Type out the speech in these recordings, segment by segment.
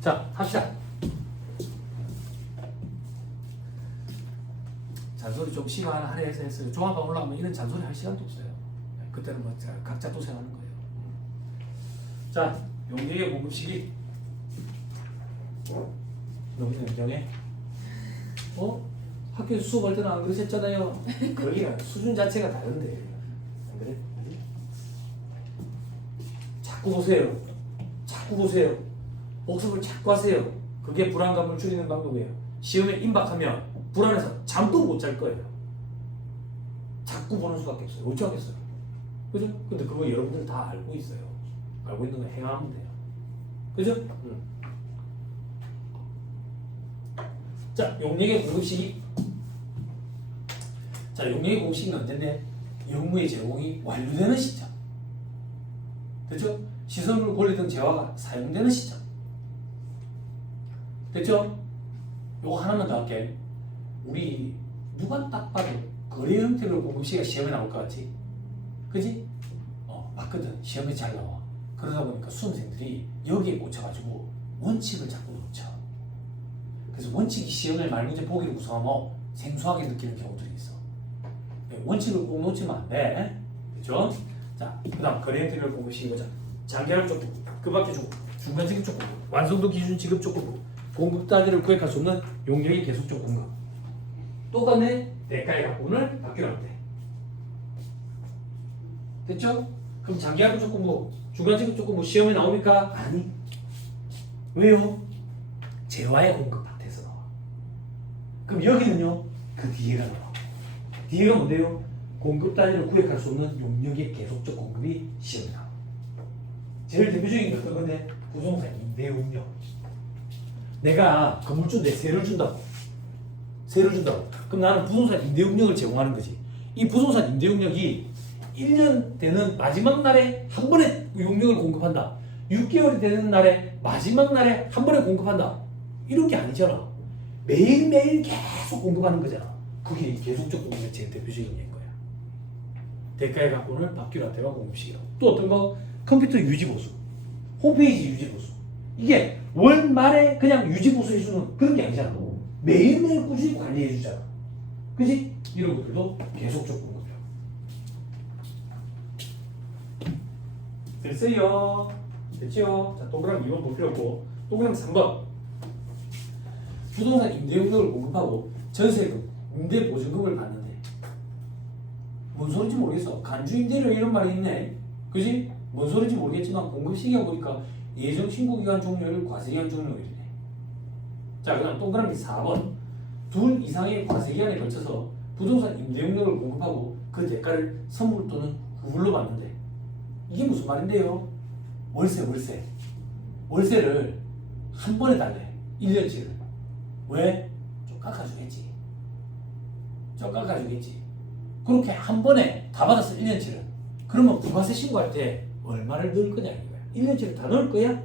자, 합시다. 잔소리 좀 시간 할애해서 했어요. 종합반 올라가면 이런 잔소리 할 시간도 없어요. 그때는 뭐 각자 도생하는 거예요. 자, 용기의 공급식이 너무 냉정해. 학교에서 수업할 때는 안 그러셨잖아요. 거기가 수준 자체가 다른데. 안 그래? 자꾸 보세요. 자꾸 보세요. 복습을 자꾸 하세요. 그게 불안감을 줄이는 방법이에요. 시험에 임박하면 불안해서 잠도 못 잘 거예요. 자꾸 보는 수밖에 없어요. 어쩌겠어요. 그죠? 근데 그거 여러분들 다 알고 있어요. 알고 있는 거 행하면 돼요. 그죠? 자, 용역의 공급식이 용역의 공식은 언제인데 영무의 제공이 완료되는 시점. 됐죠? 시설물 권리 등 재화가 사용되는 시점. 됐죠? 요거 하나만 더 할게. 우리 누가 딱 봐도 거래 형태로 공급식이 시험에 나올 것 같지? 그지? 맞거든. 시험에 잘 나와. 그러다 보니까 수험생들이 여기에 꽂혀가지고 원칙을 자꾸 놓쳐. 그래서 원칙이 시험에 말문제 보기를 구성하면 생소하게 느끼는 경우들이 있어. 원칙을 꼭 놓치면 안 돼. 그렇죠? 자, 그 다음 거래 형태별 공급식이 뭐죠? 장기활 조건, 그 밖에 조건, 중간 지급 조건, 완성도 기준 지급 조건부, 공급 단위를 구획할 수 없는 용역의 계속적 공급. 똑같네. 대가의 각본을 바뀌어야 돼. 됐죠? 그럼 장기활 조건부, 중간 지급 조건부 시험에 나옵니까? 아니. 왜요? 재화의 공급 파트에서 나와. 그럼 여기는요? 그 뒤에가 나와. 뒤에가 뭔데요? 공급 단위를 구획할 수 없는 용역의 계속적 공급이 시험에 나와. 제일 대표적인 게 어떤 건데? 부동산 임대용역. 내가 건물주인데 세를 준다고. 그럼 나는 부동산 임대용역을 제공하는 거지. 이 부동산 임대용역이 1년 되는 마지막 날에 한 번에 용역을 공급한다. 6개월이 되는 날에 마지막 날에 한 번에 공급한다. 이런 게 아니잖아. 매일매일 계속 공급하는 거잖아. 그게 계속적 공급의 제일 대표적인 예인 거야. 대가의 각본을 바뀌는 대화 공급식이라고. 또 어떤 거? 컴퓨터 유지보수, 홈페이지 유지보수. 이게 월 말에 그냥 유지보수 해주는 그런 게 아니잖아. 매일매일 꾸준히 관리해주잖아. 그지? 이런 것들도 계속적 공급이야. 됐어요? 됐죠? 자, 동그라미 2번 볼 필요 없고, 동그라미 3번. 부동산 임대용역을 공급하고 전세금, 임대보증금을 받는데 뭔 소리인지 모르겠어. 간주임대료 이런 말이 있네. 그지? 뭔 소리인지 모르겠지만 공급시기가 보니까 예정 신고기간 종료일, 과세기간 종료일이네. 자, 그 다음 동그라미 4번. 둘 이상의 과세기간에 걸쳐서 부동산 임대용역을 공급하고 그 대가를 선물 또는 후불로 받는데 이게 무슨 말인데요? 월세를 한 번에 달래. 1년치를. 왜? 좀 깎아주겠지. 그렇게 한 번에 다 받았어. 1년치를. 그러면 부가세 신고할 때 얼마를 넣을 거냐 이거야. 1년치를 다 넣을 거야?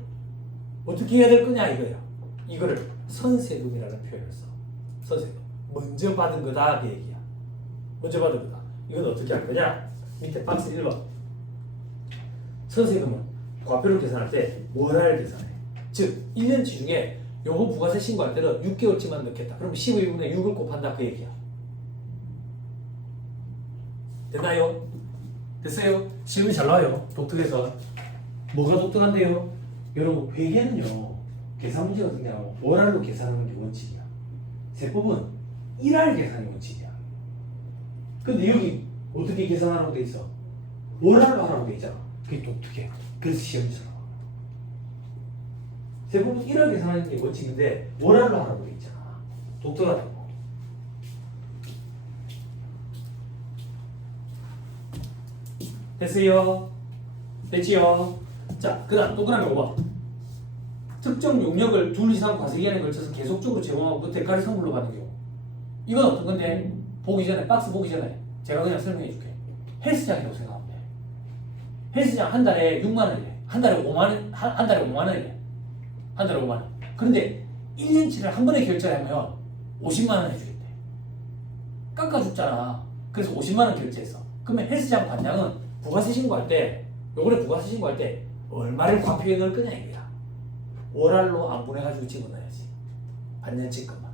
어떻게 해야 될 거냐 이거야. 이거를 선세금이라는 표현을 써. 선세금. 먼저 받은 거다 그 얘기야. 먼저 받은 거다. 이건 어떻게 할 거냐? 밑에 박스 1번. 선세금은 과표를 계산할 때 월할 계산해. 즉 1년치 중에 요거 부가세 신고할 때는 6개월치만 넣겠다. 그러면 12분의 6을 곱한다 그 얘기야. 됐나요? 됐어요? 시험이 잘 나와요. 독특해서. 뭐가 독특한데요? 여러분 회계는요. 계산 문제가 어떻게 나오고 월할로 계산하는 게 원칙이야. 세법은 일할 계산이 원칙이야. 근데 여기 어떻게 계산하라고 돼 있어? 월할로 하라고 돼 있잖아. 그게 독특해. 그래서 시험이 잘 나와. 세법은 일할 계산하는 게 원칙인데 월할로 하라고 돼 있잖아. 독특하다고. 됐어요? 됐지요? 자, 그 다음 동그라미 5번. 특정 용역을 둘 이상 과세기간에 걸쳐서 계속적으로 제공하고 그 대가를 선물로 받는 경우. 이건 어떤 건데? 박스 보기 전에 제가 그냥 설명해 줄게. 헬스장이라고 생각하면 돼. 헬스장 한 달에 6만 원이래. 한 달에 5만 원, 한 달에 5만 원이래. 한 달에 5만 원. 그런데 1년치를 한 번에 결제하면 50만 원 해주겠대. 깎아줬잖아. 그래서 50만 원 결제했어. 그러면 헬스장 관장은 부가세 신고할 때, 요번에 부가세 신고할 때 얼마를 과표에 넣을 거냐 이거야. 월할로 안 보내가지고 집어넣어야지. 반년치 것만.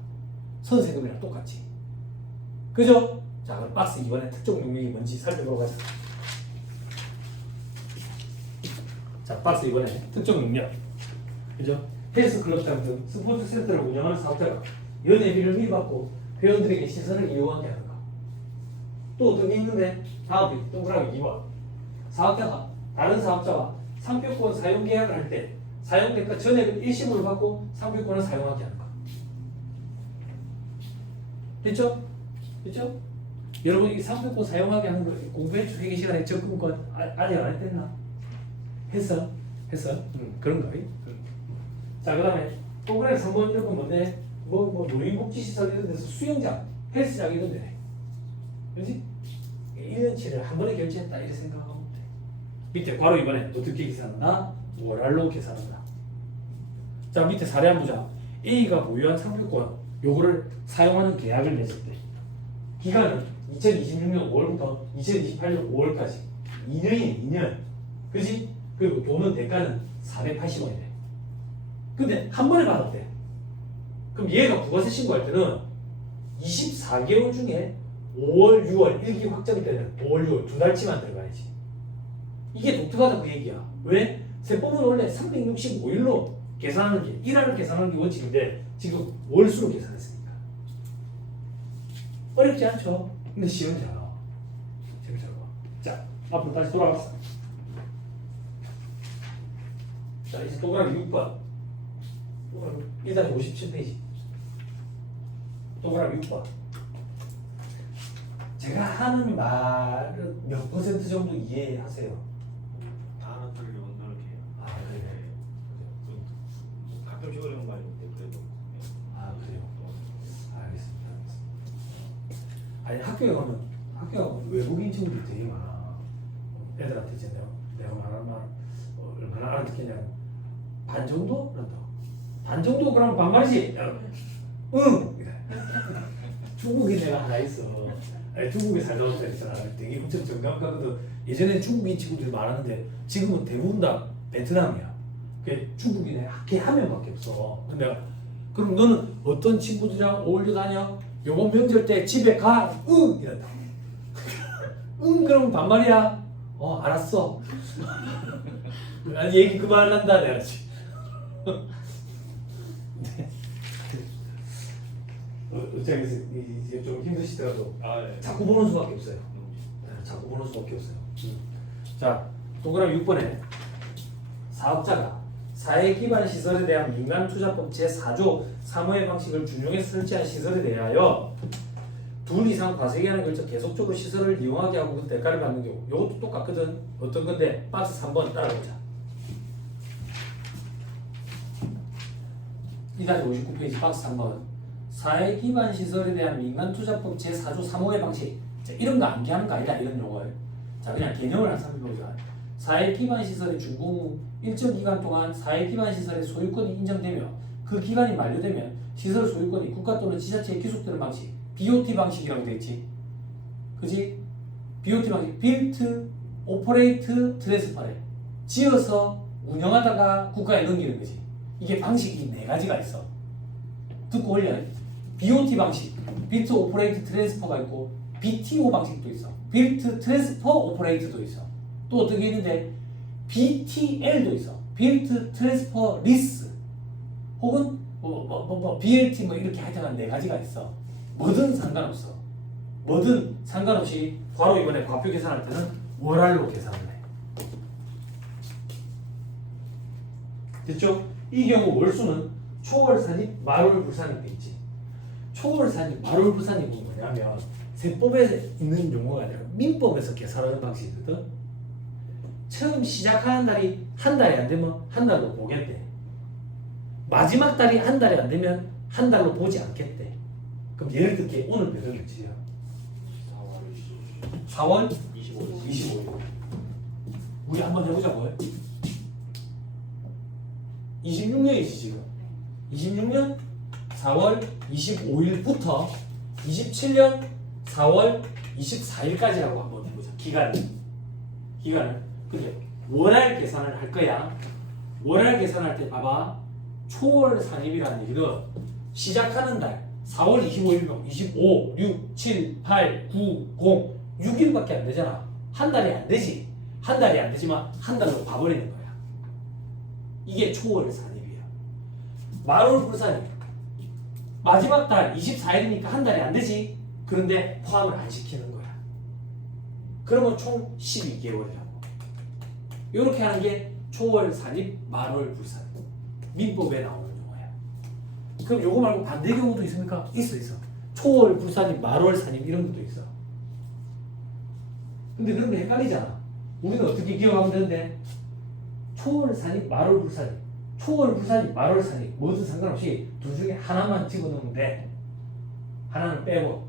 선세금이랑 똑같지. 그죠? 자, 그럼 박스 2번에 특정 용역이 뭔지 살펴보고 가자. 자, 박스 2번에 특정 용역. 그죠? 헬스클럽장 등 스포츠 센터를 운영하는 사업자가 연예비를 미받고 회원들에게 시설을 이용하게 하는 거. 또 어떤 게 있는데 다음이 동그라미 2번. 사업자가 다른 사업자와 상표권 사용 계약을 할 때 사용 대가 전액을 일시불로 받고 상표권을 사용하게 하는 거. 됐죠? 됐죠? 여러분 이 상표권 사용하게 하는 거 공부해 주기 시간에 적금권 아직 안 했댔나? 했어? 했어? 그런 거. 자, 그 다음에 동그라미 3번 이런 건 뭔데? 뭐 노인복지시설 이런 데서 수영장, 헬스장 이런 데네. 그렇지? 1년치를 한 번에 결제했다 이렇게 생각하면 돼. 밑에 괄호 2번에 어떻게 계산한다? 월할로 계산한다. 자, 밑에 사례 한번 보자. A가 보유한 상표권 요거를 사용하는 계약을 맺을 때 기간은 2026년 5월부터 2028년 5월까지 2년이네. 2년. 그지? 그리고 돈은 대가는 480원이네. 근데 한 번에 받았대. 그럼 얘가 부가세 신고할 때는 24개월 중에 5월, 6월, 1기 확정이 되는 5월, 6월 두 달치만 들어가야지. 이게 독특하다 그 얘기야. 왜? 세법은 원래 365일로 계산하는 게, 일화를 계산하는 게 원칙인데 지금 월수로 계산했으니까. 어렵지 않죠? 근데 시험이 잘 나와. 시험이 잘 나와. 자, 앞으로 다시 돌아갔어. 자, 이제 동그라미 6번. 1-57페이지. 동그라미 6번. 제가 하는 말은 몇 퍼센트 정도 이해하세요? 단어들을 그렇게 해요. 아, 그래요? 가끔씩 어려운 말인데 그래도. 아, 그래요? 알겠습니다. 아니, 학교에 가면 외국인 친구들이 되게 많아. 애들한테 이제 내가 말하는 말 얼마나 알아듣겠냐면 반 정도? 그런다. 반 정도 그러면 반말이지? 응! 중국인 애가 하나 있어. 아니, 중국에 살다 온 사람 있잖아. 되게 엄청 정감가거든. 예전엔 중국인 친구들이 많았는데 지금은 대부분 다 베트남이야. 중국인에 걔 한 명밖에 없어. 근데 내가 그럼 너는 어떤 친구들이랑 어울려 다녀? 요번 명절 때 집에 가? 응! 이런다. 응, 그럼 반말이야. 알았어. 아니, 얘기 그만한다 내가 지금. 어차피 이제 좀 힘드시더라도 자꾸 보는 수밖에 없어요. 자꾸 보는 수밖에 없어요. 자, 동그라미 6번에 사업자가 사회 기반 시설에 대한 민간투자법 제4조 3호의 방식을 준용해서 설치한 시설에 대하여 둘 이상 과세기간을 걸쳐 계속적으로 시설을 이용하게 하고 그 대가를 받는 경우 이것도 똑같거든. 어떤 건데 박스 3번 따라보자. 2-59페이지 박스 3번 사회 기반 시설에 대한 민간투자법 제4조 3호의 방식. 자, 이런 거 암기하는 거 아니다 이런 용어를. 자, 그냥 개념을 한 살펴보자. 사회 기반 시설의 준공 후 일정 기간 동안 사회 기반 시설의 소유권이 인정되며 그 기간이 만료되면 시설 소유권이 국가 또는 지자체에 귀속되는 방식. BOT 방식이라고 되어 있지. 그지? BOT 방식. Built, Operate, Transfer에 지어서 운영하다가 국가에 넘기는 거지. 이게 방식이 4가지가 있어. 듣고 올려. BOT 방식, Built, Operate, Transfer가 있고 BTO 방식도 있어. Built, Transfer, Operate도 있어. 또 어떤 게 있는데 BTL도 있어. Built, Transfer, Lease 혹은 BLT 이렇게 하여튼 4가지가 있어. 뭐든 상관없어. 뭐든 상관없이 바로 이번에 과표 계산할 때는 월할로 계산을 해. 됐죠? 이 경우 월수는 초월산입, 말월불산입 돼 있지. 초월산입, 말월불산입은 뭐냐면 세법에 있는 용어가 아니라 민법에서 계산하는 방식이거든. 처음 시작하는 달이 한 달이 안 되면 한 달로 보겠대. 마지막 달이 한 달이 안 되면 한 달로 보지 않겠대. 그럼 예를 들게 오늘 몇 월 며칠이야? 4월 25일. 우리 한번 해보자고요. 26년이지 지금. 26년 4월 25일부터 27년 4월 24일까지라고 한번 해보자. 기간을. 근데 월할 계산을 할 거야. 월할 계산할 때 봐봐. 초월 산입이라는 얘기는 시작하는 날 4월 25일이면 25, 6, 7, 8, 9, 0, 6일밖에 안 되잖아. 한 달이 안 되지. 한 달이 안 되지만 한 달로 봐버리는 거야. 이게 초월 산입이야. 말월 불산입. 마지막 달 24일이니까 한 달이 안 되지. 그런데 포함을 안 시키는 거야. 그러면 총 12개월이라고. 이렇게 하는 게 초월 산입, 말월 불산. 민법에 나오는 용어야. 그럼 요거 말고 반대 경우도 있습니까? 있어. 초월 불산입, 말월 산입 이런 것도 있어. 근데 그런 거 헷갈리잖아. 우리는 어떻게 기억하면 되는데 초월 산입, 말월 불산입. 초월 불산입, 말월 산입 뭐든 상관없이 둘 중에 하나만 집어넣으면 돼. 하나는 빼고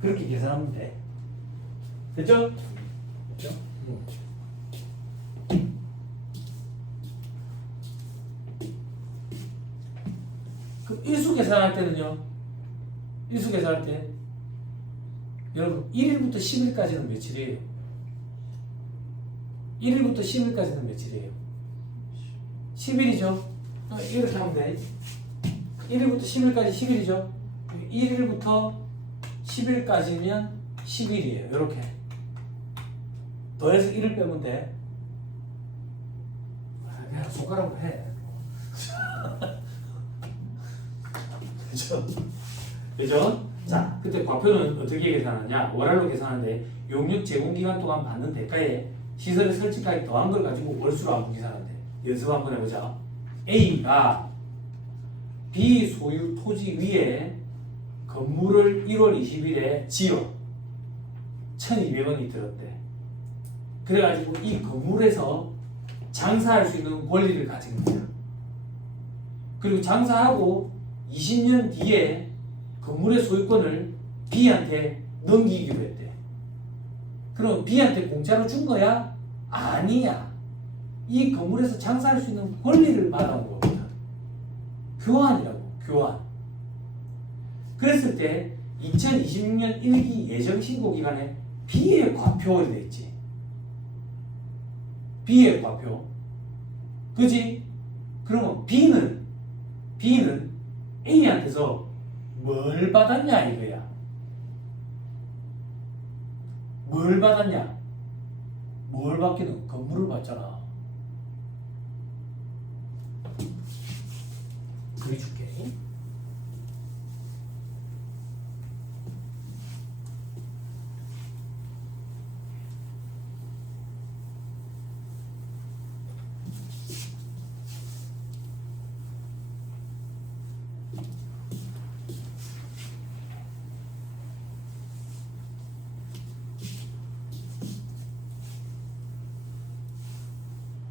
그렇게 계산하면 돼. 됐죠? 됐죠? 그럼 일수 계산할 때는요. 일수 계산할 때 여러분 1일부터 10일까지는 며칠이에요? 1일부터 10일까지는 며칠이에요? 10일이죠? 이렇게 하면 돼. 1일부터 10일까지 10일이죠? 1일부터 10일까지면 10일이에요. 이렇게 더해서 1을 빼면 돼. 그냥 손가락으로 해. 그죠? 그죠? 자, 그때 과표는 어떻게 계산하냐? 월할로 계산하는데 용역 제공기간 동안 받는 대가에 시설의 설치까지 더한 걸 가지고 월수로 한번 계산한대. 연습 한번 해보자. A가 B 소유 토지 위에 건물을 1월 20일에 지어 1,200원이 들었대. 그래가지고 이 건물에서 장사할 수 있는 권리를 가진 거야. 그리고 장사하고 20년 뒤에 건물의 소유권을 B한테 넘기기로 했대. 그럼 B한테 공짜로 준 거야? 아니야. 이 건물에서 장사할 수 있는 권리를 받아온 겁니다. 교환이라고, 교환. 그랬을 때 2026년 1기 예정신고 기간에 B의 과표가 돼 있지. B의 과표. 그지? 그러면 B는 A한테서 뭘 받았냐 이거야. 뭘 받았냐? 뭘 받기는 건물을 받잖아. 그려줄게.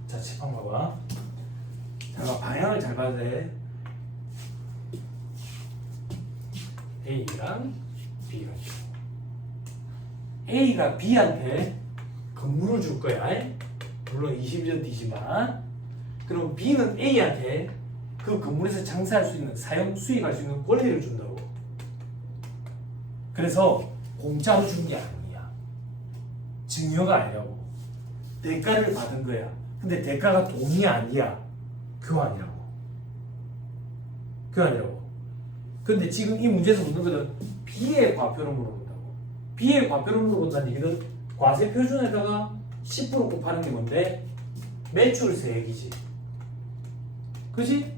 자, 칠판 봐봐. 자, 방향을 잘 봐야 돼. A랑 B가 있어. A가 B한테 건물을 줄 거야. 물론 20년 뒤지만. 그럼 B는 A한테 그 건물에서 장사할 수 있는 사용 수익할 수 있는 권리를 준다고. 그래서 공짜로 준 게 아니야. 증여가 아니라고. 대가를 받은 거야. 근데 대가가 돈이 아니야. 교환이라고. 교환이라고. 근데 지금 이 문제에서 묻는 것은 B의 과표를 물어본다고. B의 과표를 물어본다는 얘기는 과세 표준에다가 10% 곱하는 게 뭔데? 매출세액이지. 그지?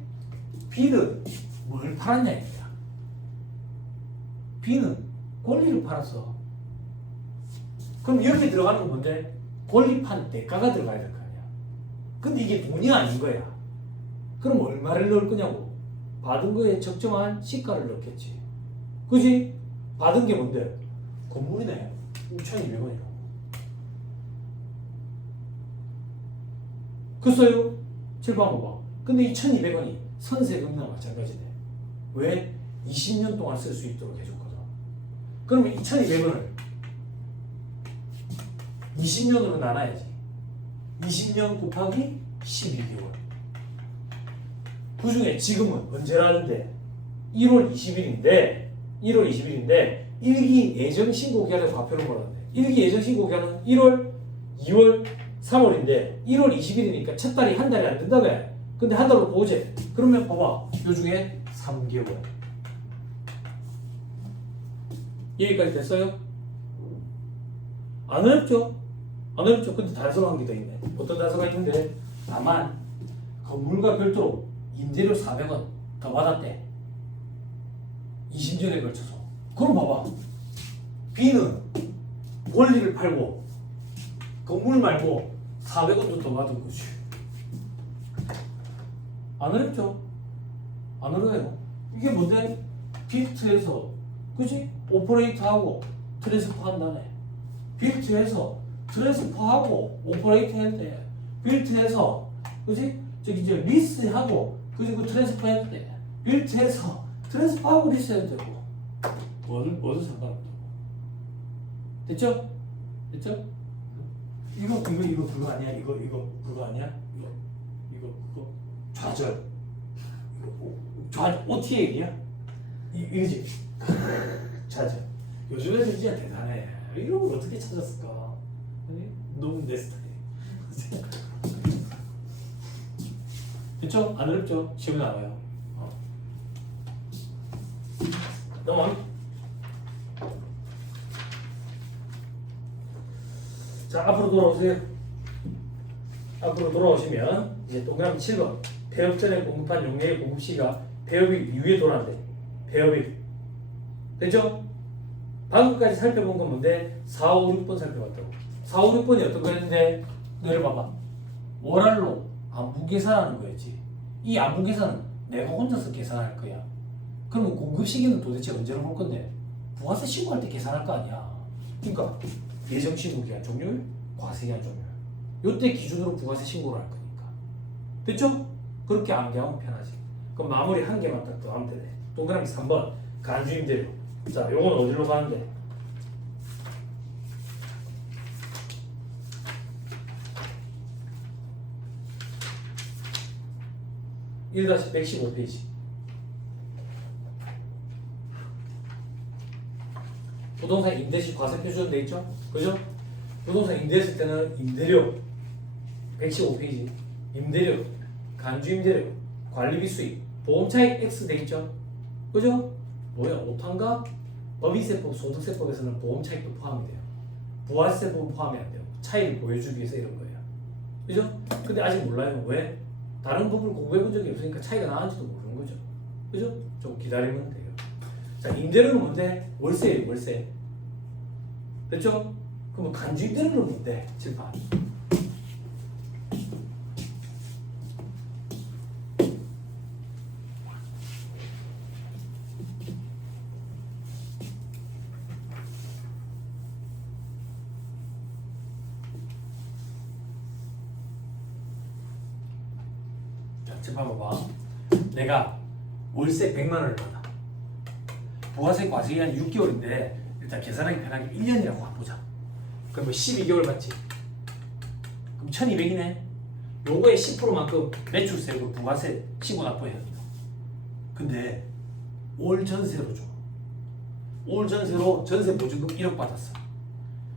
B는 뭘 팔았냐 이거야. B는 권리를 팔았어. 그럼 여기 들어가는 건 뭔데? 권리 판 대가가 들어가야 될 거 아니야. 근데 이게 돈이 아닌 거야. 그럼 얼마를 넣을 거냐고. 받은 거에 적정한 시가를 넣겠지. 그지? 받은 게 뭔데? 건물이네. 6,200원이라고. 글쎄요? 칠판 봐봐. 근데 이 1,200원이 선세금이나 마찬가지네. 왜? 20년 동안 쓸 수 있도록 해줬거든. 그러면 2,200원을 20년으로 나눠야지. 20년 곱하기 12개월. 그 중에 지금은 언제라는데 1월 20일인데 1기 예정신고 기간에 과표를 몰았네. 1기 예정신고 기간은 1월, 2월, 3월인데 1월 20일이니까 첫 달이 한 달이 안 된다며. 근데 한 달로 보지. 그러면 봐봐. 요 중에 3개월. 여기까지 됐어요? 안 어렵죠? 안 어렵죠? 근데 단서가 한 개 더 있네. 어떤 단서가 있는데 다만 건물과 별도로 임대료 400원 더 받았대. 20년에 걸쳐서. 그럼 봐봐. B는 권리를 팔고 건물 말고 400원도 더 받은 거지. 안 어렵죠? 안 어려워요. 이게 뭔데? 빌트에서 그지? 오퍼레이트하고 트랜스퍼 한다네. 빌트에서 트랜스퍼하고 오퍼레이트 했대. 빌트에서 그지? 저기 이제 리스하고 그리고 트랜스퍼 했대. 빌트에서 트랜스퍼하고 리스 해도 되고 뭐든 상관없다고. 됐죠? 됐죠? 이거 그거 아니야? 이거 그거 아니야? 이거 그거 좌절. 좌절 OT 얘기야? 이거지? 좌절. 요즘 애들 진짜 대단해. 이런 걸 어떻게 찾았을까? 아니, 너무 내 스타일. 됐죠? 안 어렵죠? 시험에 나와요. 넘어가. 자, 앞으로 돌아오세요. 앞으로 돌아오시면 이제 동그라미 7번 폐업 전에 공급한 용량의 공급 시가 폐업일 이후에 돌아온대. 폐업일. 됐죠? 방금까지 살펴본 건 뭔데? 4, 5, 6번 살펴봤다고. 4, 5, 6번이 어떤 거였는데? 내려봐봐. 월할로 안분 계산하는 거였지. 이 안분 계산은 내가 혼자서 계산할 거야. 그러면 공급 시기는 도대체 언제로 볼 건데? 부가세 신고할 때 계산할 거 아니야. 그러니까 예정 신고 기간 종료일, 과세 기간 종료일. 요때 기준으로 부가세 신고를 할 거니까. 됐죠? 그렇게 암기하면 편하지. 그럼 마무리 한 개만 딱 더 하면 되네. 동그라미 3번 간주 임대료. 자, 요건 어디로 가는데? (1-115페이지) 부동산 임대시 과세 표준 돼 있죠? 그죠? 부동산 임대했을 때는 임대료 115페이지 임대료, 간주 임대료, 관리비 수익, 보험 차익 X 돼 있죠? 그죠? 뭐야? 오탄가? 법인세법, 소득세법에서는 보험 차익도 포함이 돼요. 부가세법은 포함이 안 돼요. 차이를 보여주기 위해서 이런 거예요. 그죠? 근데 아직 몰라요. 왜? 다른 부분을 공부해 본 적이 없으니까 차이가 나는지도 모르는 거죠. 그죠? 좀 기다리면 돼요. 자, 임대료는 뭔데? 월세예요, 월세. 됐죠? 그럼 간주 임대료는 뭔데? 칠판. 칠판 봐봐. 내가 월세 100만 원을 받아. 부가세 과세기간이 6개월인데 일단 계산하기 편하게 1년이라고 보자. 그럼 12개월 받지. 그럼 1200이네. 요거의 10%만큼 매출세고 부가세 신고 납부해야 된다. 근데 올 전세로 줘. 올 전세로 전세 보증금 1억 받았어.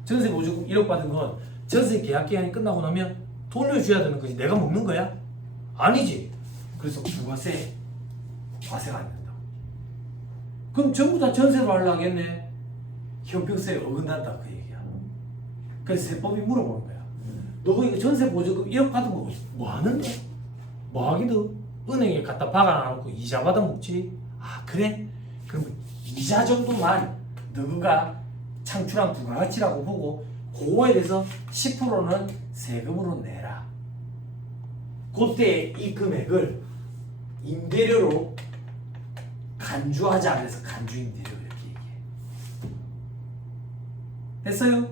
전세 보증금 1억 받은 건 전세 계약 기간이 끝나고 나면 돌려줘야 되는 거지. 내가 먹는 거야? 아니지. 그래서 부가세 과세가 안 된다. 그럼 전부 다 전세로 하려고 하겠네. 형평성에 어긋난다 그 얘기야. 그래서 세법이 물어보는 거야. 너 이거 전세 보증금 1억 받은 거 뭐 하는데? 뭐 하기도 은행에 갖다 박아놔놓고 이자 받아 먹지. 아 그래? 그러면 이자 정도만 너가 창출한 부가가치라고 보고 그거에 대해서 10%는 세금으로 내라. 그때 이 금액을 임대료로 간주하자. 그래서 간주 임대료 이렇게 얘기해. 됐어요?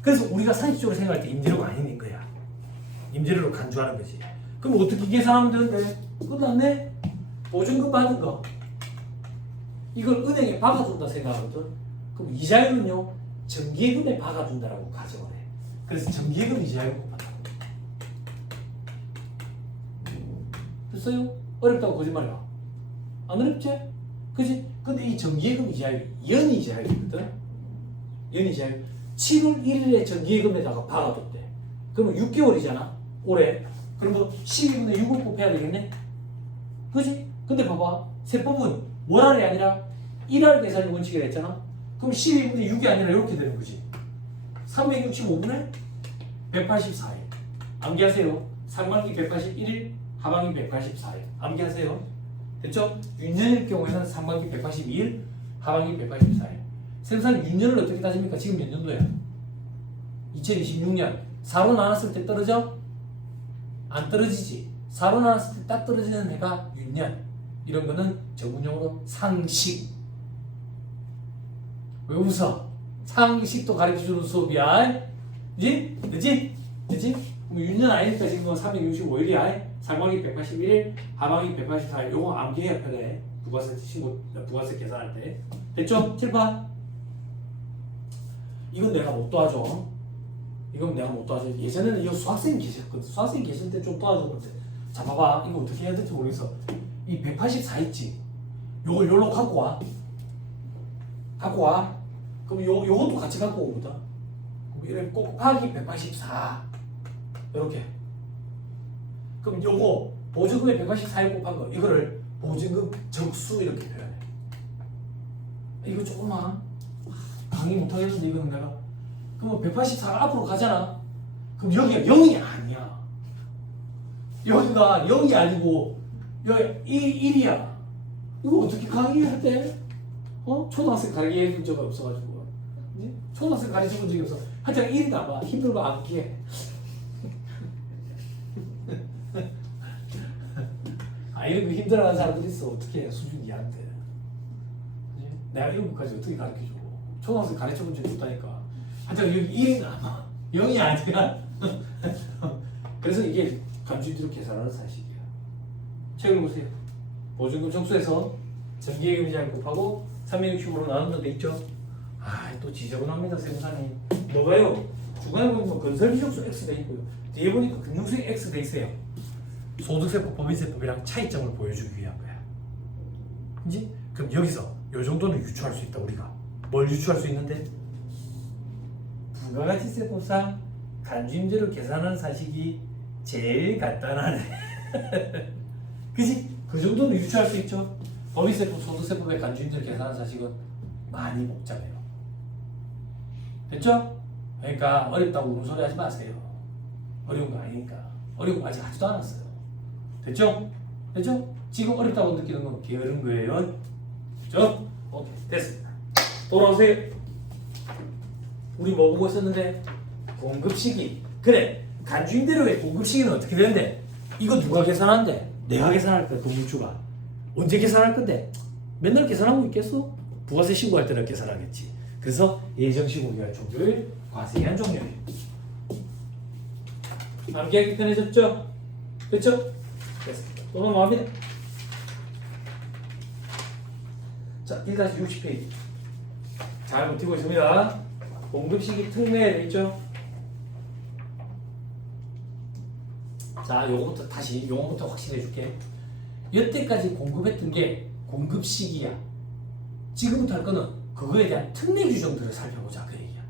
그래서 우리가 상식적으로 생각할 때 임대료가 아닌 거야. 임대료로 간주하는 거지. 그럼 어떻게 계산하면 되는데? 끝났네? 보증금 받은 거 이걸 은행에 박아준다 생각하거든. 그럼 이자율은요 정기예금에 박아준다라고 가정을 해. 그래서 정기예금 이자율을 곱한다고. 됐어요? 어렵다고 거짓말이야. 안 어렵지? 그지? 근데 이 정기예금 이자율이 연이자율이거든. 연이자율 7월 1일에 정기예금에다가 박아뒀대. 그러면 6개월이잖아 올해. 그럼 뭐 12분의 6을 곱해야 되겠네? 그지? 근데 봐봐. 세법은 월할이 아니라 일할 계산이 원칙이라 했잖아? 그럼 12분의 6이 아니라 이렇게 되는 거지. 365분의 184일. 암기하세요. 상반기 181일, 하반기 184일. 암기하세요. 됐죠? 윤년일 경우에는 상반기 182일, 하반기 184일. 생산 윤년을 어떻게 따집니까? 지금 몇 년도야? 2026년. 4로 나눴을 때 떨어져? 안 떨어지지. 4로 나눴을 때 딱 떨어지는 해가 윤년. 이런 거는 전문용어로 상식. 왜 웃어? 상식도 가르쳐주는 수업이야. 그지? 그지? 그지? 그럼 윤년 아니니까 지금 365일이야. 상반기 181일, 하반기 184일. 요거 암기해야 편해. 부가세 계산할 때. 됐죠? 칠판. 이건 내가 못 도와줘. 이건 내가 못 도와줘. 예전에는 이거 수학생이 계셨거든. 수학생이 계실 때 좀 도와줬거든. 자, 봐봐. 이거 어떻게 해야 될지 모르겠어. 이 184 있지? 요걸 요로 갖고 와. 갖고 와. 그럼 요것도 같이 갖고 오거든. 그럼 이렇게 곱하기 184. 이렇게. 그럼 요거 보증금에 184일 곱한 거 이거를 보증금 적수 이렇게 표현해. 이거 조금만 강의 못하겠는데 이거는 내가 그럼 184가 앞으로 가잖아. 그럼 여기가 0이 아니야. 여기가 0이 아니고 여기 1이야. 이거 어떻게 강의할 때? 초등학생 가르쳐 준 적이 없어가지고. 초등학생 가르쳐 본 적이 없어. 하여튼 1이 나와. 힘들고 암기해. 이런 거 힘들어하는 사람들 있어. 어떻게 해? 수준이 이해한대. 내가 이런 것까지 어떻게 가르쳐줘? 초등학생 가르쳐 본 적이 없다니까. 하여튼 여기 1이 남아. 0이 아니야. 그래서 이게 간주인대로 계산하는 사실이야. 책을 보세요. 보증금 적수에서 정기예금이자를 곱하고 365로 나눈다 돼 있죠? 또 지저분합니다. 세무사님. 뭐가요? 중간에 보면 건설비적수 X 돼 있고요. 뒤에 보니까 금융수익 X 돼 있어요. 소득세법, 법인세법이랑 차이점을 보여주기 위한 거야. 그지? 그럼 여기서 요 정도는 유추할 수 있다. 우리가 뭘 유추할 수 있는데? 부가가치세법상 간주임대로 계산하는 사식이 제일 간단하네. 그지? 그 정도는 유추할 수 있죠. 법인세법, 소득세법의 간주임대로 계산하는 사식은 많이 복잡해요. 됐죠? 그러니까 어렵다고 우는 하지 마세요. 어려운 거 아니니까. 어려운 거 아직 하지도 않았어요. 됐죠? 됐죠? 지금 어렵다고 느끼는 건 게으른 거예요. 됐죠? 오케이, 됐습니다. 돌아오세요. 우리 뭐 보고 있었는데? 공급시기. 그래, 간주임대로의 공급시기는 어떻게 되는데? 이거 누가 계산한대? 내가 계산할 거야, 동물주가. 언제 계산할 건데? 맨날 계산하고 있겠어? 부가세 신고할 때는 계산하겠지. 그래서 예정신고기한 종료일, 과세기한 종료일. 암기하기 편해졌죠? 그렇죠? 됐습니다. 또 넘어갑니다. 자, 1-60페이지. 잘 버티고 있습니다. 공급시기 특례에 되어 있죠? 자, 요거부터 다시 용어부터 확실히 해줄게. 여태까지 공급했던 게 공급시기야. 지금부터 할 거는 그거에 대한 특례 규정들을 살펴보자 그 얘기야.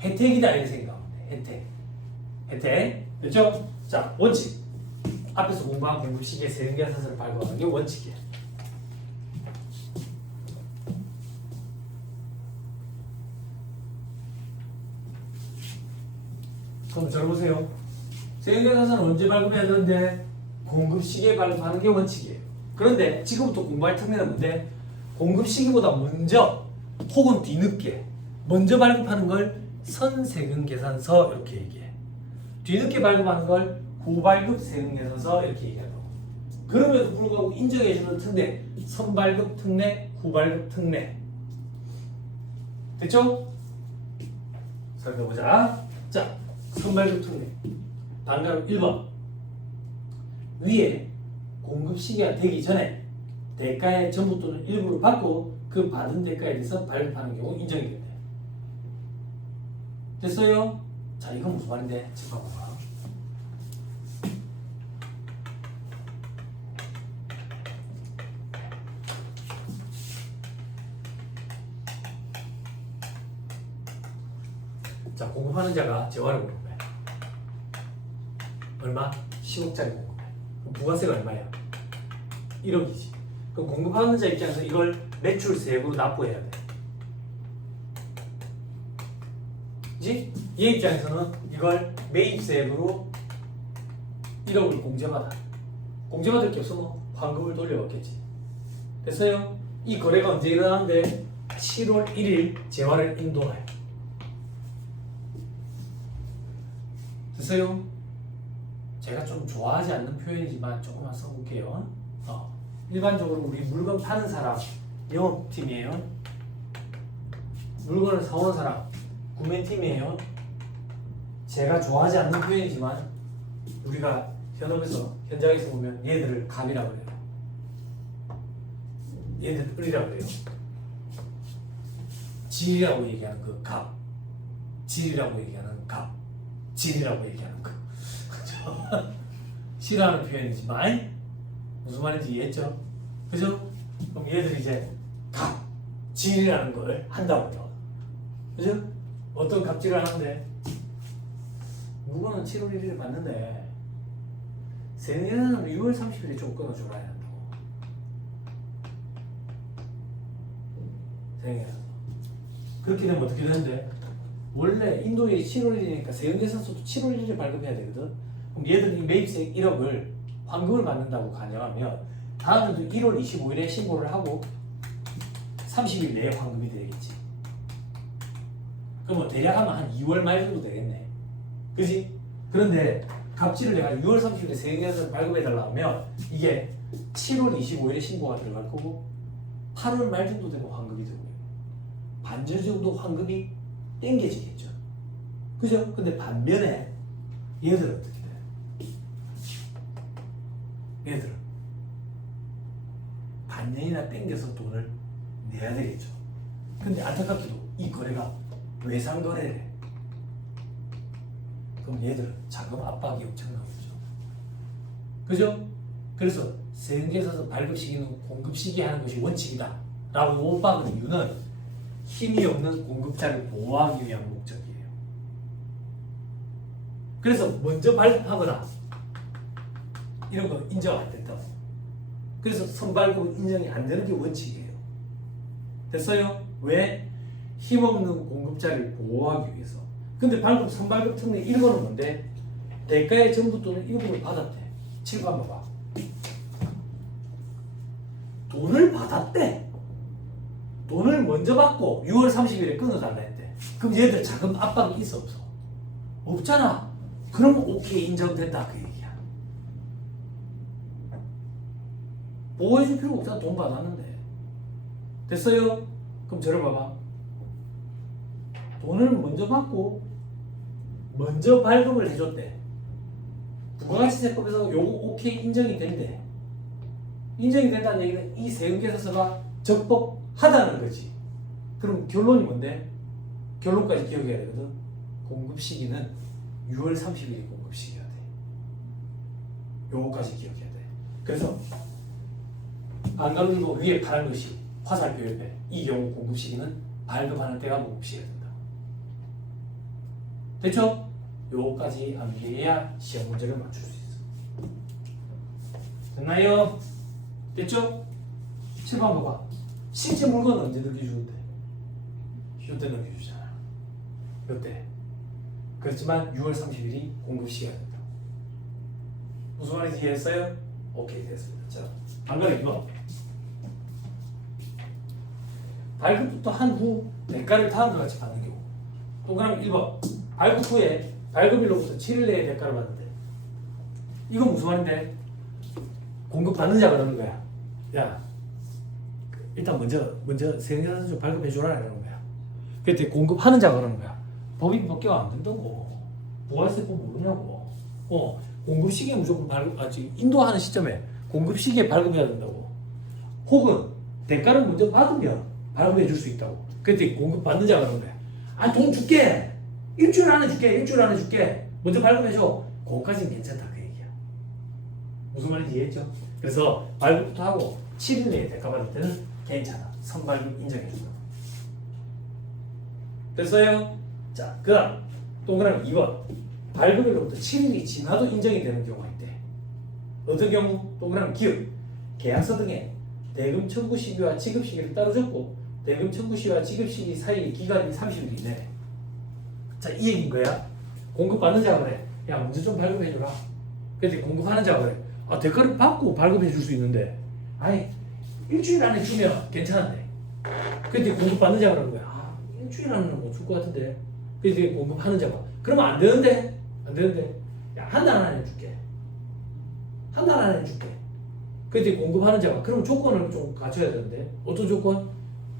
혜택이다 이렇게 생각하면 돼. 혜택. 됐죠? 자, 원칙. 앞에서 공부한 공급시기의 세금계산서를 발급하는 게 원칙이야. 그럼 잘 보세요. 세금계산서는 언제 발급해야 되는데? 공급시기에 발급하는 게 원칙이에요. 그런데 지금부터 공부할 특례는 뭔데? 공급시기보다 먼저 혹은 뒤늦게 먼저 발급하는 걸 선세금계산서 이렇게 얘기해. 뒤늦게 발급하는 걸 후발급 세금계산서 이렇게 얘기하고. 그럼에도 불구하고 인정해주는 특례, 선발급 특례, 후발급 특례. 됐죠? 살펴보자. 자, 선발급 특례. 단가로 1번. 위에 공급시기가 되기 전에 대가의 전부 또는 일부를 받고 그 받은 대가에 대해서 발급하는 경우 인정이 된대. 됐어요? 자, 이건 무슨 말인데? 짚어봐. 자, 공급하는 자가 재화를 보는 거야. 얼마? 10억짜리 공급해. 그럼 부가세가 얼마야? 1억이지. 그럼 공급하는 자 입장에서 이걸 매출세액으로 납부해야 돼. 그지? 얘 입장에서는 이걸 매입세액으로 1억을 공제받아. 공제받을 게 없으면 환급을 돌려받겠지. 됐어요? 이 거래가 언제 일어나는데 7월 1일 재화를 인도해. 됐어요? 제가 좀 좋아하지 않는 표현이지만 조금만 써볼게요. 일반적으로 우리 물건 파는 사람 영업팀이에요. 물건을 사오는 사람 구매팀이에요. 제가 좋아하지 않는 표현이지만 우리가 현업에서 현장에서 보면 얘들을 갑이라고 그래요. 얘들 을이라고 그래요. 질이라고 얘기하는 그 갑, 질이라고 얘기하는 갑, 질이라고 얘기하는 그 싫어하는 표현이지만 무슨 말인지 이해했죠? 그죠? 그럼 얘들이 이제 갑, 질이라는 걸 한다고요. 그죠? 어떤 갑질을 하는데 물건은 7월 1일에 받는데 세내는 6월 30일에 좀 끊어줘라 한다고. 세내는 그렇게 되면 어떻게 되는데 원래 인도일이 7월 1일이니까 세금계산서도 7월 1일에 발급해야 되거든. 그럼 얘들이 매입세 1억을 환급을 받는다고 가정하면 다음에도 1월 25일에 신고를 하고 30일 내에 환급이 되겠지. 그러면 대략 하면 한 2월 말 정도 되겠네. 그지? 그런데 갑질을 내가 6월 30일에 세금계산서 발급해달라 하면 이게 7월 25일에 신고가 들어갈 거고 8월 말 정도 되면 환급이 되고요. 반절 정도 환급이 땡겨지겠죠. 그죠? 근데 반면에 얘들은 어떻게 돼? 얘들은 반년이나 땡겨서 돈을 내야 되겠죠. 근데 안타깝게도 이 거래가 외상거래래. 그럼 얘들은 자금 압박이 엄청나겠죠. 그죠? 그래서 세금계산서 발급 시기는 공급 시기 하는 것이 원칙이다 라고 못박은 이유는 힘이 없는 공급자를 보호하기 위한 목적이에요. 그래서 먼저 발급하거나 이런 거 인정 안 된다고. 그래서 선발급은 인정이 안 되는 게 원칙이에요. 됐어요? 왜? 힘없는 공급자를 보호하기 위해서. 근데 방금 선발급 특례 1번은 뭔데? 대가의 전부 또는 일부를 받았대. 7번 봐봐. 돈을 받았대. 돈을 먼저 받고 6월 30일에 끊어달라 했대. 그럼 얘들 자금 압박이 있어 없어? 없잖아. 그럼 오케이 인정된다 그 얘기야. 보호해줄 필요가 없잖아. 돈 받았는데. 됐어요? 그럼 저를 봐봐. 돈을 먼저 받고 먼저 발급을 해줬대. 부가가치세법에서 요거 오케이 인정이 된대. 인정이 된다는 얘기는 이 세금계산서가 적법하다는 거지. 그럼 결론이 뭔데? 결론까지 기억해야 되거든. 공급 시기는 6월 30일이 공급 시기야 돼. 요거까지 기억해야 돼. 그래서 안 가르는 거 위에 파란 것이 화살표 옆에 이 경우 공급 시기는 발급하는 때가 공급 시기가 된다. 됐죠? 요거까지 암기해야 시험 문제를 맞출 수 있어. 됐나요? 됐죠? 7번 봐봐. 실제 물건은 언제 넘겨주는데? 이때 넘겨주잖아. 이때. 그렇지만 6월 30일이 공급 시기가 된다. 무슨 말인지 이해했어요? 오케이 됐습니다. 자, 방금 이거 발급부터 한 후 대가를 다음과 같이 받는 경우. 동그라미 1번 발급 후에 발급일로부터 7일 내에 대가를 받는데 이건 무슨 말인데? 공급 받는 자가 그러는 거야. 야 일단 먼저 세금계산서 좀 발급해줘라 이러는 거야. 그때 공급하는 자가 그러는 거야. 법이 바뀌어 안 된다고. 부가세법 모르냐고. 공급 시기에 무조건 인도하는 시점에 공급 시기에 발급해야 된다고. 혹은 대가를 먼저 받으면 발급해 줄 수 있다고. 그때 공급 받는 자가 그러는 거야. 아 돈 줄게. 일주일 안에 줄게. 먼저 발급해줘. 그거까지는 괜찮다 그 얘기야. 무슨 말인지 이해했죠? 그래서 발급부터 하고 7일 내에 대가 받을 때는 괜찮아. 선발급 인정해준다. 됐어요? 자, 그 다음 동그라미 2번 발급일로부터 7일이 지나도 인정이 되는 경우가 있대. 어떤 경우? 동그라미 기업, 계약서 등에 대금 청구 시기와 지급 시기를 따로 적고 대금 청구 시기와 지급 시기 사이의 기간이 30일 이내래. 자, 이 얘기인 거야. 공급받는 자가 그래. 야, 먼저 좀 발급해줘라. 근데 공급하는 자가 그래. 아, 대가를 받고 발급해 줄 수 있는데, 아니, 일주일 안에 주면 괜찮은데. 근데 공급받는 자가 그러는 거야. 아, 일주일 안에는 못 줄 것 같은데. 근데 공급하는 자가. 그러면 안 되는데? 안 되는데? 야, 한 달 안에 줄게. 한 달 안에 줄게. 근데 공급하는 자가. 그럼 조건을 좀 갖춰야 되는데. 어떤 조건?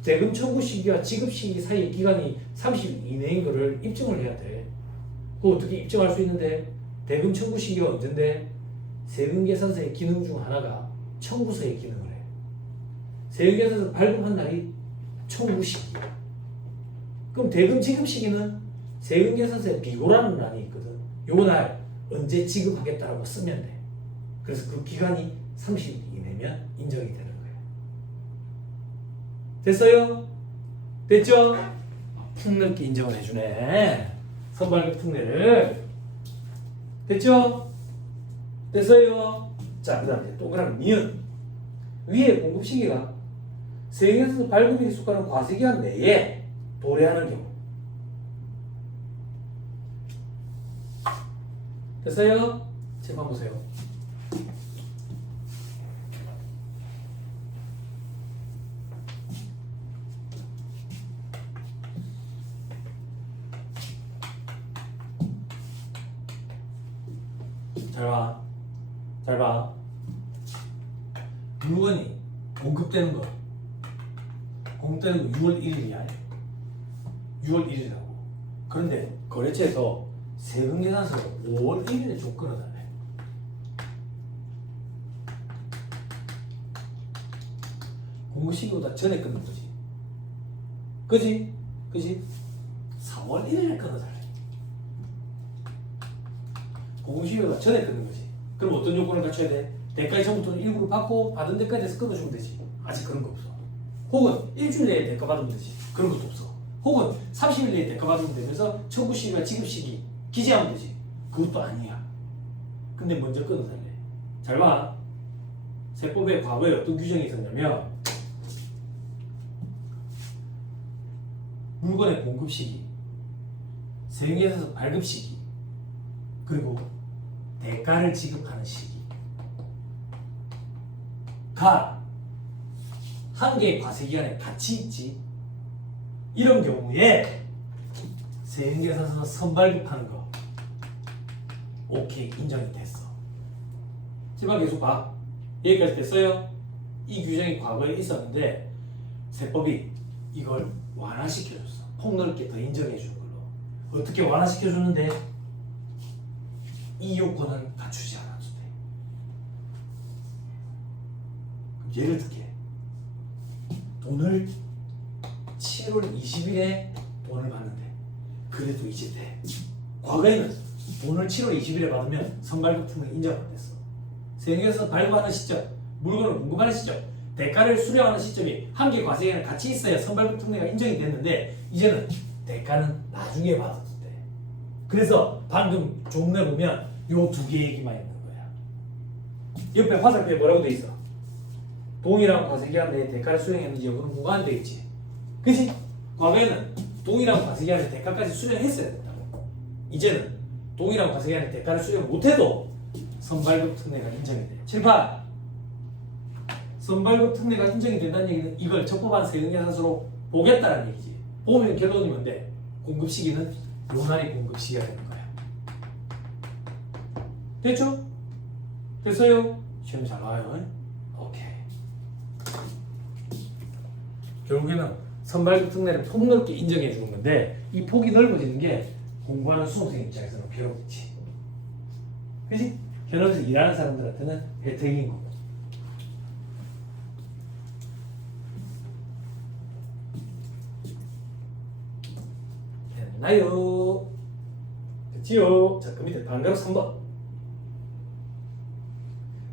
대금 청구 시기와 지급 시기 사이의 기간이 30일 이내인 거를 입증을 해야 돼. 그거 어떻게 입증할 수 있는데? 대금 청구 시기가 언젠데? 세금계산서의 기능 중 하나가 청구서의 기능을 해. 세금계산서 발급한 날이 청구 시기. 그럼 대금 지급 시기는 세금계산서에 비고라는 란이 있거든. 요 날 언제 지급하겠다라고 쓰면 돼. 그래서 그 기간이 30일 이내면 인정이 되는 거예요. 됐어요? 됐죠? 폭넓게 인정을 해주네. 선발급 특례를. 됐죠? 됐어요? 자, 그 다음에 동그라미 니은. 위에 공급 시기가 세금에서 발급일에 속하는 과세기간 내에 도래하는 경우. 됐어요? 책만 보세요. 잘 봐. 잘 봐. 물건이 공급되는 거. 공급되는 거 6월 1일이야. 6월 1일이라고. 그런데 거래처에서 세금계산서를 5월 1일에 좀 끊어달래. 공급시기보다 전에 끊는 거지. 그지? 그지? 4월 1일에 끊어달래. 공급시기보다 전에 끊는 거지. 그럼 어떤 요건을 갖춰야 돼? 대가의 처음부터는 일부러 받고 받은 대가에 대해서 끊어주면 되지. 아직 그런 거 없어. 혹은 일주일 내에 대가 받으면 되지. 그런 것도 없어. 혹은 30일 내에 대가 받으면 되면서 청구 시기와 지급 시기 기재하면 되지. 그것도 아니야. 근데 먼저 끊어달래. 잘 봐. 세법의 과거에 어떤 규정이 있었냐면 물건의 공급 시기, 세금계산서 발급 시기, 그리고 대가를 지급하는 시기가 한 개의 과세기간에 같이 있지. 이런 경우에 세금계산서 선발급하는 거 오케이, 인정이 됐어. 제발 계속 봐. 여기까지 됐어요? 이 규정이 과거에 있었는데 세법이 이걸 완화시켜줬어. 폭넓게 더 인정해주는 걸로. 어떻게 완화시켜주는데? 이 요건은 갖추지 않아도 돼. 그럼 예를 들게 돈을 7월 20일에 돈을 받는데 그래도 이제 돼. 과거에는 돈을 7월 20일에 받으면 선발급 특례 인정 안 됐어. 세금에서 발급하는 시점, 물건을 공급하는 시점, 대가를 수령하는 시점이 한 개 과세기간에 같이 있어야 선발급 특례가 인정이 됐는데 이제는 대가는 나중에 받아도 돼. 그래서 방금 종래 보면 요 두 개 얘기만 있는 거야. 옆에 화살표에 뭐라고 돼 있어? 동일한 과세기간 내에 대가를 수령했는지 여부는 무관돼 있지. 그치? 과거에는 동일한 과세기간에 대가까지 수령했어야 된다고. 이제는 동일한 과세기간에 대가를 수령 못해도 선발급 특례가 인정이 돼. 7, 8. 선발급 특례가 인정이 된다는 얘기는 이걸 적법한 세금계산서로 보겠다는 얘기지. 보면 결론이 뭔데? 공급 시기는 요 날이 공급 시기가 되는 거야. 됐죠? 됐어요? 시험 잘 봐요. 오케이. 결국에는 선발급 특례를 폭넓게 인정해 주는 건데 이 폭이 넓어지는 게 공부하는 수험생 입장에서는 괴롭지. 그치? 현업에서 일하는 사람들한테는 혜택인 거고. 됐나요? 됐지요? 자, 그 밑에 반가로 3번.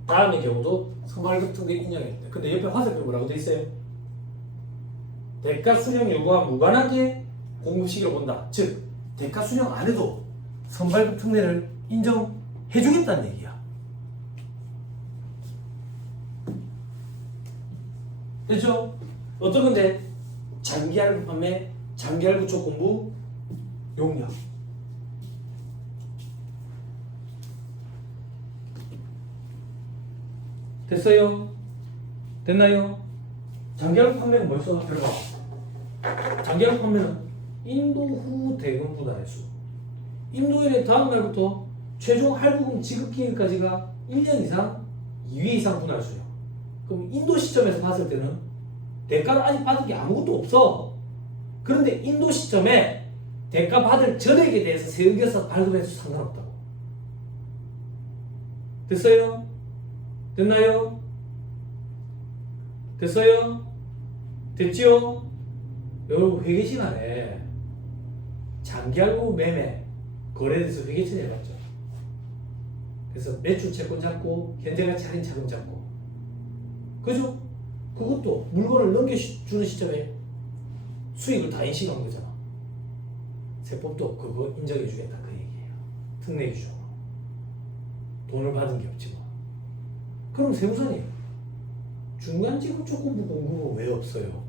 다음의 경우도 선발급 특례 인정입니다. 근데 옆에 화살표 뭐라고 돼 있어요? 대가 수령 여부와 무관하게 공급 시기로 본다. 즉, 대가 수령 안 해도 선발급 특례를 인정해주겠다는 얘기야. 됐죠? 어떤 건데? 장기할부 판매, 장기할부 쪽 공부, 용역. 됐어요? 됐나요? 장기할부 판매는 뭐였어? 들어봐. 장기할부 판매는 인도 후 대금 부담의 수. 인도인의 다음 날부터 최종 할부금 지급 기일까지가 1년 이상, 2회 이상 분할 수요. 그럼 인도 시점에서 봤을 때는 대가를 아직 받은 게 아무것도 없어. 그런데 인도 시점에 대가 받을 전액에 대해서 세금계서 발급해도 상관없다고. 됐어요? 됐나요? 됐어요? 됐지요? 여러분 회계 시간에 장기할부 매매 거래에 대해서 회계처리 해봤죠. 그래서 매출 채권 잡고 현재가치 할인 차금 잡고, 그죠? 그것도 물건을 넘겨주는 시점에 수익을 다 인식한 거잖아. 세법도 그거 인정해 주겠다 그 얘기예요. 특례 규정으로. 돈을 받은 게 없지 뭐. 그럼 세무사님, 중간지급조건부 공급은 왜 없어요?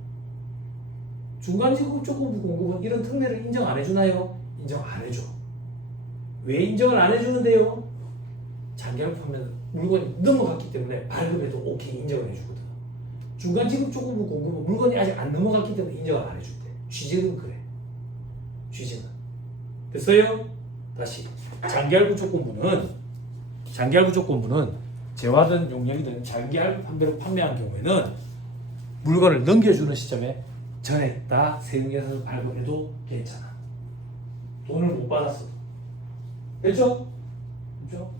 중간지급조건부 공급은 이런 특례를 인정 안 해주나요? 인정 안 해줘. 왜 인정을 안 해주는데요? 장기할부 판매는 물건이 넘어갔기 때문에 발급해도 오케이 인정을 해주거든. 중간지급조건부 공급은 물건이 아직 안 넘어갔기 때문에 인정을 안 해준대. 취지는 그래. 취지는. 됐어요? 다시. 장기할부 조건부는 재화든 용역이든 장기할부 판매로 판매한 경우에는 물건을 넘겨주는 시점에 전에 다 세금계산서 발급해도 괜찮아. 돈을 못 받았어. 됐죠? 그렇죠?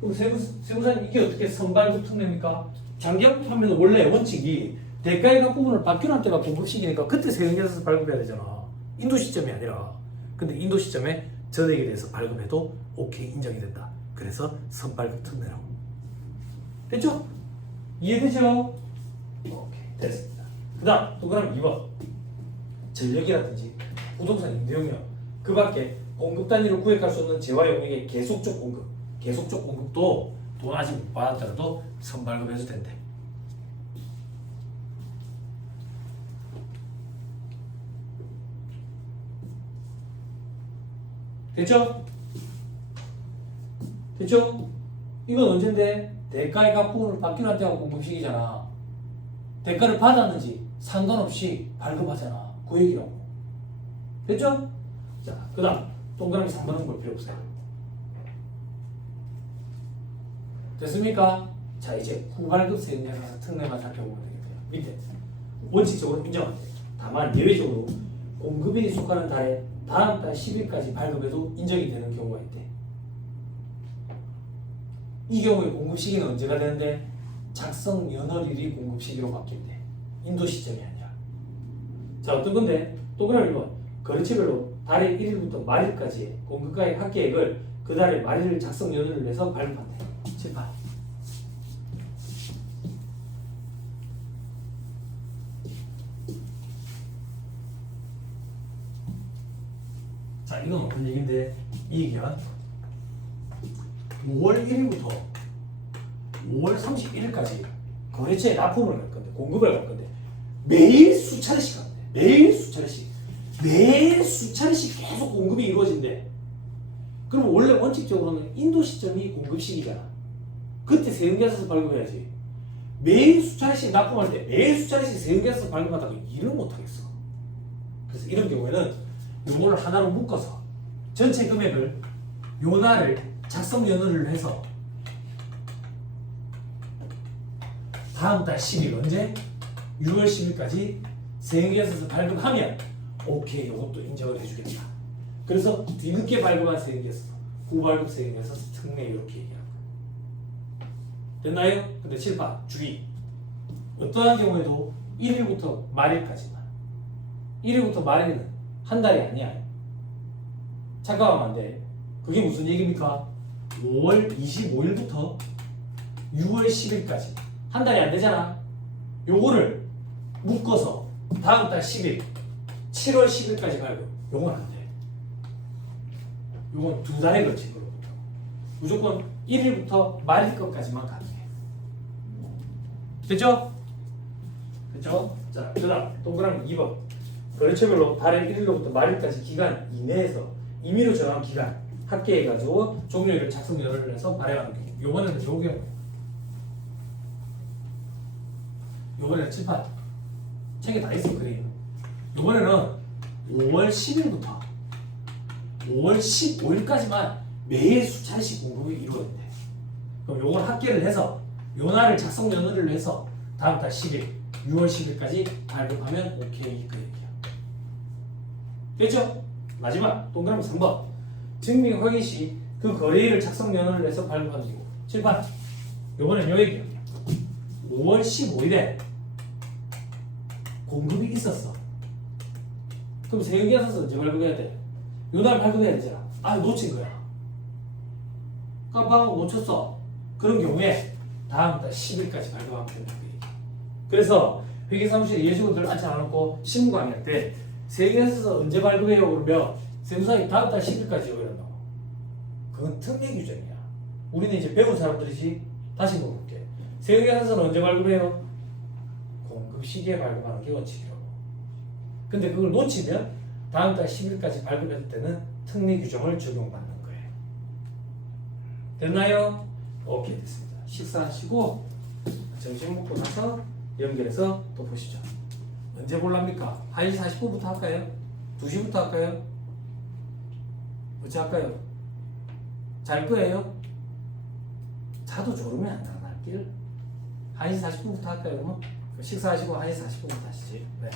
그럼 세무사님 이게 어떻게 선발급 특례입니까? 장기할부 판매는 원래 원칙이 대가의 각 부분을 받기로 한 때가 공급시기니까 그때 세금계산서 발급해야 되잖아. 인도 시점이 아니라. 근데 인도 시점에 전액에 대해서 발급해도 오케이 인정이 된다. 그래서 선발급 특례라고. 됐죠? 이해되죠? 오케이 됐습니다. 그 다음 동그라미 2번 전력이라든지 부동산 임대용역 그 밖에 공급 단위로 구획할 수 없는 재화용역의 계속적 공급도 돈 아직 못 받았더라도 선발급해도 된대. 됐죠? 됐죠? 이건 언젠데? 대가의 각 부분을 받기로 한 때가 공급시기잖아. 대가를 받았는지 상관없이 발급하잖아. 그 얘기라고. 됐죠? 자, 그 다음 동그라미 3번은 볼 필요 없어요. 됐습니까? 자, 이제 후발급 세금계산서 특례만 살펴보면 되겠네요. 밑에 원칙적으로 인정한대. 다만 예외적으로 공급일이 속하는 달에 다음 달 10일까지 발급해도 인정이 되는 경우가 있대. 이 경우에 공급 시기는 언제가 되는데 작성 연월일이 공급 시기로 바뀐대. 인도 시점이 아니라. 자, 어떤 건데? 동그라미 1번 거래처별로 달의 1일부터 말일까지의 공급가액 합계액을 그 달의 말일 작성 연월을 내서 발급한대. 7판. 자, 이건 어떤 얘기인데 이 얘기가 5월 1일부터 5월 31일까지 거래처에 납품을 할 건데 공급을 할 건데 매일 수차례씩 한대. 매일 수차례씩 계속 공급이 이루어진대. 그럼 원래 원칙적으로는 인도 시점이 공급 시기잖아. 그때 세금계산서 발급해야지. 매일 수차례씩 납품할 때 매일 수차례씩 세금계산서 발급하다가 일을 못하겠어. 그래서 이런 경우에는 요거를 하나로 묶어서 전체 금액을 요 날을 작성 연월을 해서 다음 달 10일 언제? 6월 10일까지 세금계산서 발급하면 오케이 이것도 인정을 해주겠다. 그래서 뒤늦게 발급한 세금계산서 후발급 세금계산서 특례 이렇게 얘기하는 거예요. 됐나요? 근데 7판 주의. 어떠한 경우에도 1일부터 말일까지만. 1일부터 말일은 한 달이 아니야. 착각하면 안 돼. 그게 무슨 얘기입니까? 5월 25일부터 6월 10일까지 한 달이 안 되잖아. 요거를 묶어서 다음 달 10일 7월 10일까지 발급. 요건 안 돼. 요건 2달에 걸친 거로부터. 무조건 1일부터 말일 것까지만 가능해. 됐죠? 됐죠? 자, 그 다음 동그라미 2번. 거래처별로 달의 1일로부터 말일까지 기간 이내에서 임의로 정한 기간 합계해가지고 종료일을 작성 연월을 해서 발행하는 경우. 요번에는 요번에는 칠판 책에 다 있어 그래요. 요번에는 5월 10일부터 5월 15일까지만 매일 수차례씩 공급이 이루어진대. 그럼 요걸 합계를 해서 요 날을 작성 연월을 해서 다음 달 10일 6월 10일까지 발급하면 오케이 그 얘기야. 됐죠? 마지막 동그라미 3번 증빙 확인 시 그 거래일을 작성 연월을 해서 발급하는 경우. 칠판 요번엔 요 얘기야. 5월 15일에 공급이 있었어. 그럼 세금계산서 언제 발급해야 돼? 요날 발급해야 되잖아. 아 놓친 거야. 깜빡하고 놓쳤어. 그런 경우에 다음 달 10일까지 발급하면 된다. 그래서 회계사무실에 예수분들 앉혀 놔놓고 신고 강의할 때 세금계산서 언제 발급해요? 그러면 세무사님 다음 달 10일까지요 이런다고. 그건 특례 규정이야. 우리는 이제 배운 사람들이지. 다시 물어볼게. 세금계산서는 언제 발급해요? 공급 시기에 발급하는 게 원칙이라고. 근데 그걸 놓치면 다음 달 10일까지 발급할 때는 특례 규정을 적용받는 거예요. 됐나요? 오케이 됐습니다. 식사하시고 점심 먹고 나서 연결해서 또 보시죠. 언제 볼랍니까? 1시 40분부터 할까요? 2시부터 할까요? 어찌 할까요? 잘 거예요? 자도 졸으면 안 나갈길. 1시 40분부터 할까요? 그러면? 식사하시고 1시 40분부터 하시지. 네.